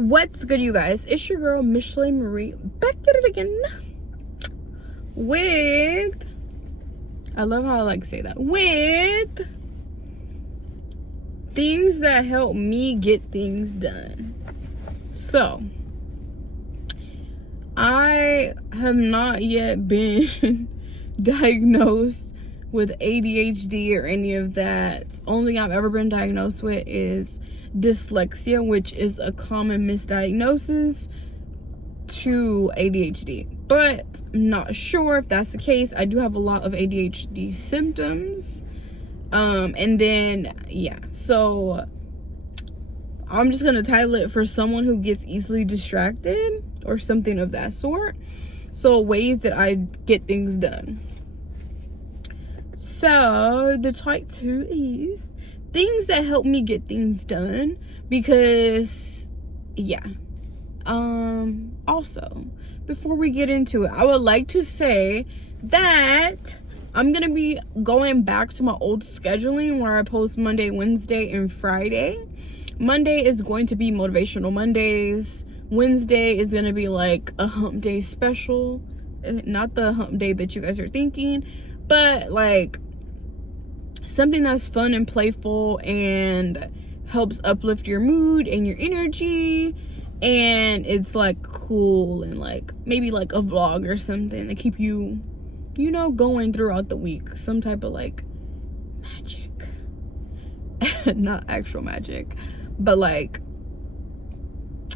What's good, you guys? It's your girl MishaylaMariee back at it again with, I love how I like to say that, with things that help me get things done. So I have not yet been diagnosed with ADHD or any of that. Only I've ever been diagnosed with is dyslexia, which is a common misdiagnosis to ADHD, but I'm not sure if that's the case. I do have a lot of ADHD symptoms, and then so I'm just gonna title it for someone who gets easily distracted or something of that sort. So ways that I get things done. So the title is things that help me get things done, because also, before we get into it, I would like to say that I'm gonna be going back to my old scheduling where I post Monday, Wednesday, and Friday. Monday is going to be motivational Mondays. Wednesday is gonna be like a hump day special, not the hump day that you guys are thinking, but like something that's fun and playful and helps uplift your mood and your energy, and it's like cool, and like maybe like a vlog or something to keep you going throughout the week. Some type of like magic not actual magic, but like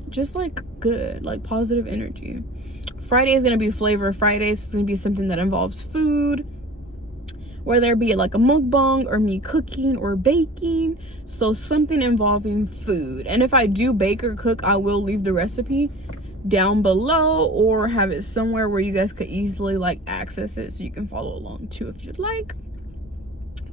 just like good, like positive energy. Friday is gonna be Flavor Fridays. It's gonna be something that involves food, whether it be like a mukbang or me cooking or baking. So something involving food. And if I do bake or cook, I will leave the recipe down below or have it somewhere where you guys could easily like access it, so you can follow along too if you'd like.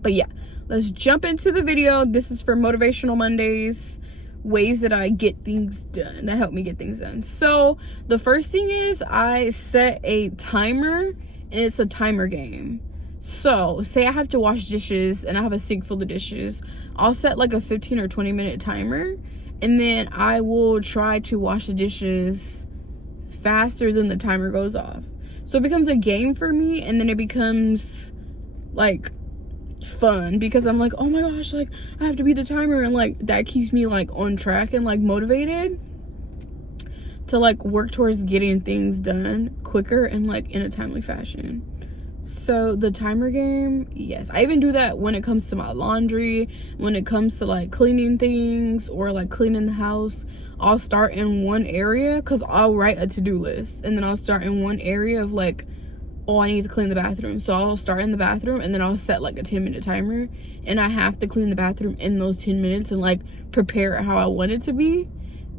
But yeah, let's jump into the video. This is for Motivational Mondays, ways that I get things done, that help me get things done. So the first thing is I set a timer, and it's a timer game. So say I have to wash dishes and I have a sink full of dishes, I'll set like a 15 or 20 minute timer, and then I will try to wash the dishes faster than the timer goes off. So it becomes a game for me, and then it becomes like fun because I'm like, oh my gosh, like I have to beat the timer, and like that keeps me like on track and like motivated to like work towards getting things done quicker and like in a timely fashion. So the timer game, yes, I even do that when it comes to my laundry, when it comes to like cleaning things or like cleaning the house. I'll start in one area because I'll write a to-do list, and then I'll start in one area of like, oh, I need to clean the bathroom. So I'll start in the bathroom, and then I'll set like a 10-minute timer, and I have to clean the bathroom in those 10 minutes and like prepare it how I want it to be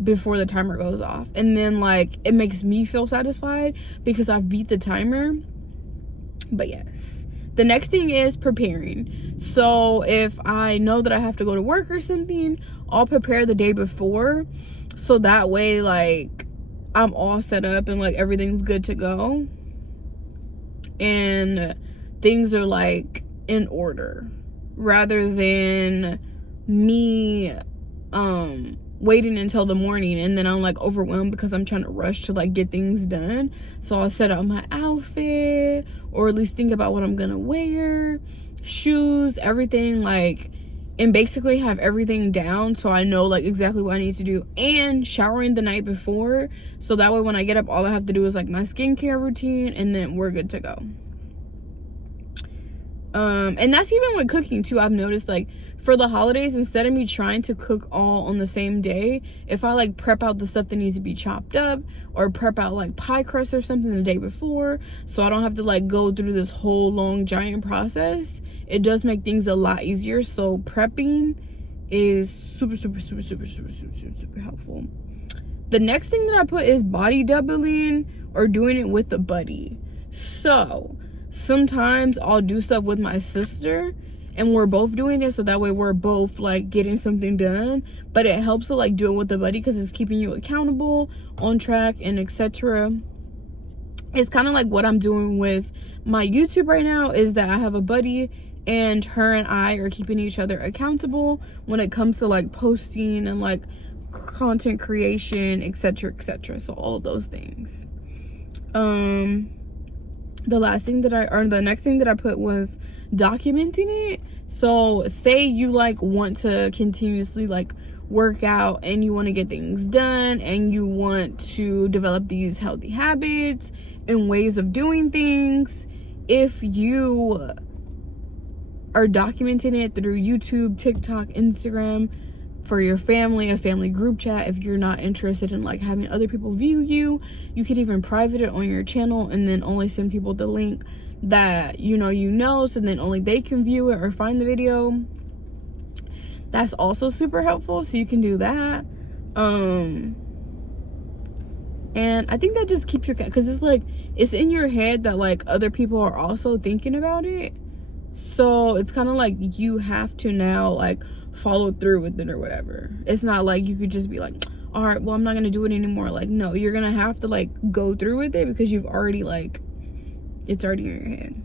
before the timer goes off. And then like it makes me feel satisfied because I've beat the timer. But yes, the next thing is preparing. So if I know that I have to go to work or something, I'll prepare the day before, so that way like I'm all set up and like everything's good to go and things are like in order, rather than me waiting until the morning and then I'm like overwhelmed because I'm trying to rush to like get things done. So I'll set up my outfit, or at least think about what I'm gonna wear, shoes, everything, like, and basically have everything down so I know like exactly what I need to do. And showering the night before, so that way when I get up, all I have to do is like my skincare routine, and then we're good to go. And that's even with cooking too. I've noticed like for the holidays, instead of me trying to cook all on the same day, if I like prep out the stuff that needs to be chopped up, or prep out like pie crust or something the day before, so I don't have to like go through this whole long giant process, it does make things a lot easier. So prepping is super helpful. The next thing that I put is body doubling, or doing it with a buddy. So sometimes I'll do stuff with my sister and we're both doing it, so that way we're both like getting something done. But it helps to like do it with a buddy because it's keeping you accountable, on track, and etc. It's kind of like what I'm doing with my YouTube right now, is that I have a buddy, and her and I are keeping each other accountable when it comes to like posting and like content creation, etc., etc. So all of those things. The next thing that I put was documenting it. So say you like want to continuously like work out and you want to get things done and you want to develop these healthy habits and ways of doing things. If you are documenting it through YouTube, TikTok, Instagram, for your family, a family group chat, if you're not interested in like having other people view you, you could even private it on your channel and then only send people the link that you know, so then only they can view it or find the video. That's also super helpful, so you can do that. And I think that just keeps your, because it's like it's in your head that like other people are also thinking about it, so it's kind of like you have to now like follow through with it or whatever. It's not like you could just be like, all right, well, I'm not gonna do it anymore. Like, no, you're gonna have to like go through with it because you've already like, it's already in your head.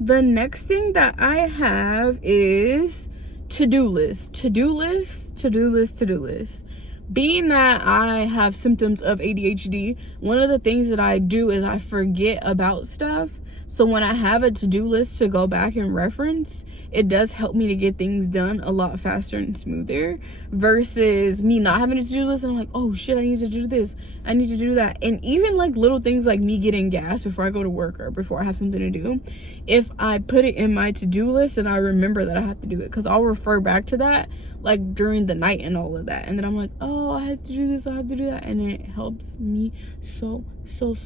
The next thing that I have is to-do list. Being that I have symptoms of ADHD, one of the things that I do is I forget about stuff. So when I have a to-do list to go back and reference, it does help me to get things done a lot faster and smoother versus me not having a to-do list and I'm like, oh shit, I need to do this, I need to do that. And even like little things like me getting gas before I go to work or before I have something to do, if I put it in my to-do list and I remember that I have to do it, because I'll refer back to that like during the night and all of that, and then I'm like, oh, I have to do this, I have to do that, and it helps me so much.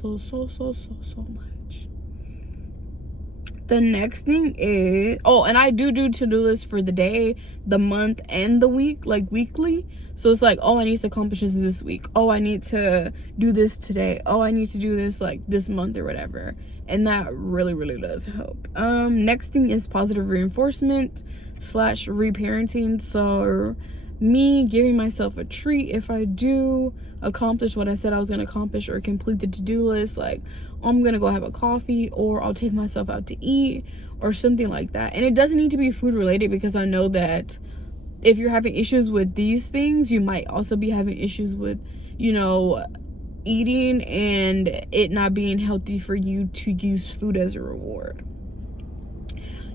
The next thing is, and I do to-do lists for the day, the month, and the week, like weekly. So it's like, oh, I need to accomplish this week. Oh, I need to do this today. Oh, I need to do this like this month or whatever. And that really, really does help. Next thing is positive reinforcement / reparenting. So me giving myself a treat if I do accomplish what I said I was going to accomplish or complete the to-do list, like, I'm gonna go have a coffee, or I'll take myself out to eat or something like that. And it doesn't need to be food related, because I know that if you're having issues with these things, you might also be having issues with, eating and it not being healthy for you to use food as a reward.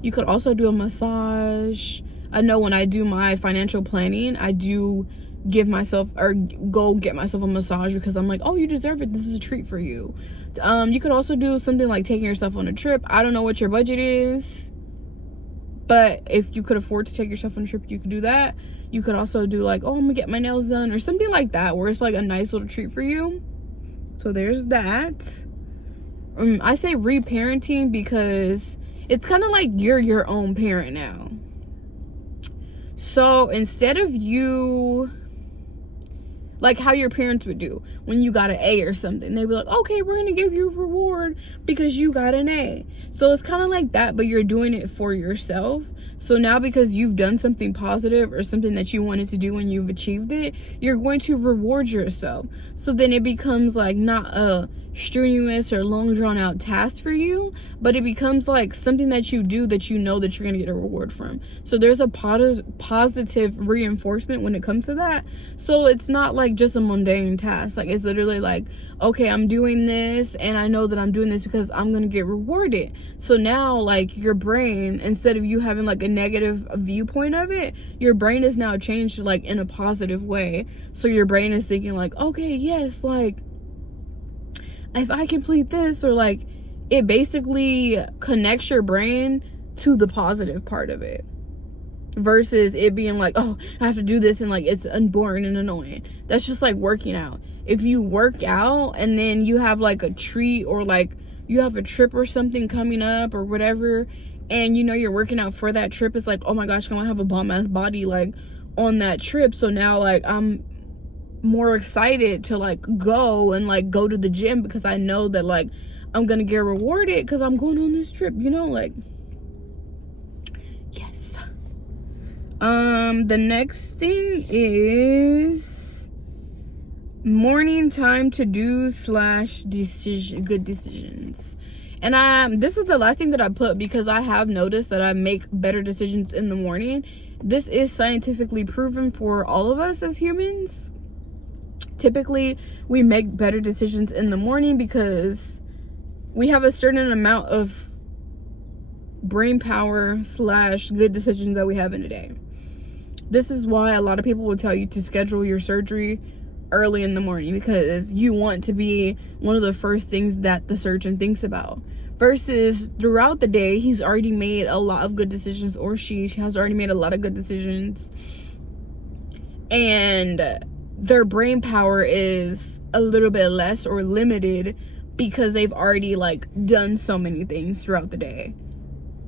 You could also do a massage. I know when I do my financial planning, I do give myself or go get myself a massage because I'm like, oh, you deserve it, this is a treat for you. You could also do something like taking yourself on a trip. I don't know what your budget is, but if you could afford to take yourself on a trip, you could do that. You could also do like, oh, I'm gonna get my nails done or something like that, where it's like a nice little treat for you. So there's that. I say reparenting because it's kind of like you're your own parent now. So instead of you, like how your parents would do when you got an A or something, they'd be like, okay, we're gonna give you a reward because you got an A. So it's kind of like that, but you're doing it for yourself. So now because you've done something positive or something that you wanted to do and you've achieved it, you're going to reward yourself. So then it becomes like not a strenuous or long drawn out task for you, but it becomes like something that you do that you know that you're going to get a reward from. So there's a positive reinforcement when it comes to that. So it's not like just a mundane task. Like it's literally like, okay, I'm doing this and I know that I'm doing this because I'm going to get rewarded. So now like your brain, instead of you having like a negative viewpoint of it, your brain is now changed to like in a positive way. So your brain is thinking like, okay, yes, like if I complete this, or like it basically connects your brain to the positive part of it versus it being like, oh, I have to do this and like it's boring and annoying. That's just like working out. If you work out and then you have like a treat or like you have a trip or something coming up or whatever, and you're working out for that trip, it's like, oh my gosh, I'm gonna have a bomb ass body like on that trip. So now like I'm more excited to like go to the gym because I know that like I'm gonna get rewarded because I'm going on this trip, like, yes. The next thing is morning time to do / good decisions. And this is the last thing that I put because I have noticed that I make better decisions in the morning. this is scientifically proven for all of us as humans. Typically, we make better decisions in the morning because we have a certain amount of brain power / good decisions that we have in a day. This is why a lot of people will tell you to schedule your surgery early in the morning, because you want to be one of the first things that the surgeon thinks about. Versus throughout the day, he's already made a lot of good decisions, or she has already made a lot of good decisions. And their brain power is a little bit less or limited because they've already like done so many things throughout the day.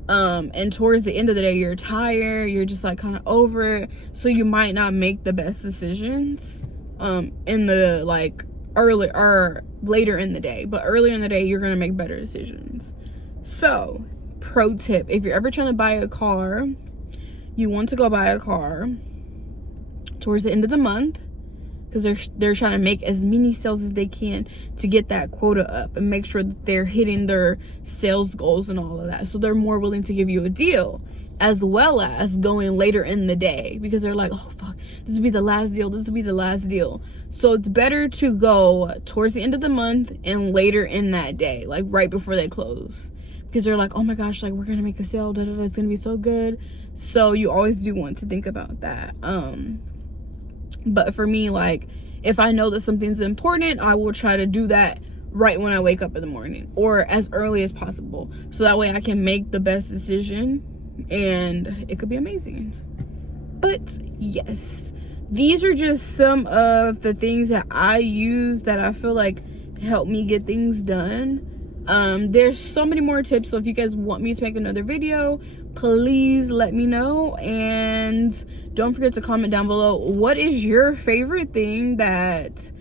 And towards the end of the day, you're tired, you're just like kind of over it, so you might not make the best decisions in the like early or later in the day. But earlier in the day, you're gonna make better decisions. So pro tip, if you're ever trying to buy a car, you want to go buy a car towards the end of the month, because they're trying to make as many sales as they can to get that quota up and make sure that they're hitting their sales goals and all of that. So they're more willing to give you a deal, as well as going later in the day, because they're like, oh fuck, this will be the last deal, this will be the last deal. So it's better to go towards the end of the month and later in that day, like right before they close, because they're like, oh my gosh, like we're gonna make a sale, it's gonna be so good. So you always do want to think about that. But for me, like, if I know that something's important, I will try to do that right when I wake up in the morning, or as early as possible, so that way I can make the best decision and it could be amazing. But yes, these are just some of the things that I use that I feel like help me get things done. There's so many more tips, so if you guys want me to make another video, please let me know. And don't forget to comment down below, what is your favorite thing that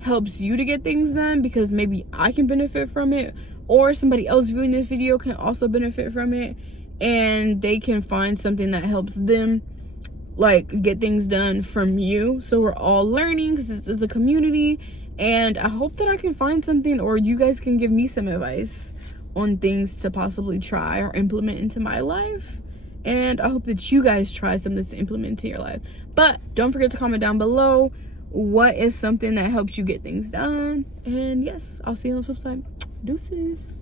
helps you to get things done, because maybe I can benefit from it, or somebody else viewing this video can also benefit from it, and they can find something that helps them like get things done from you. So we're all learning, because this is a community, and I hope that I can find something, or you guys can give me some advice on things to possibly try or implement into my life. And I hope that you guys try something to implement into your life. But don't forget to comment down below, what is something that helps you get things done. And yes, I'll see you on the flip side. Deuces.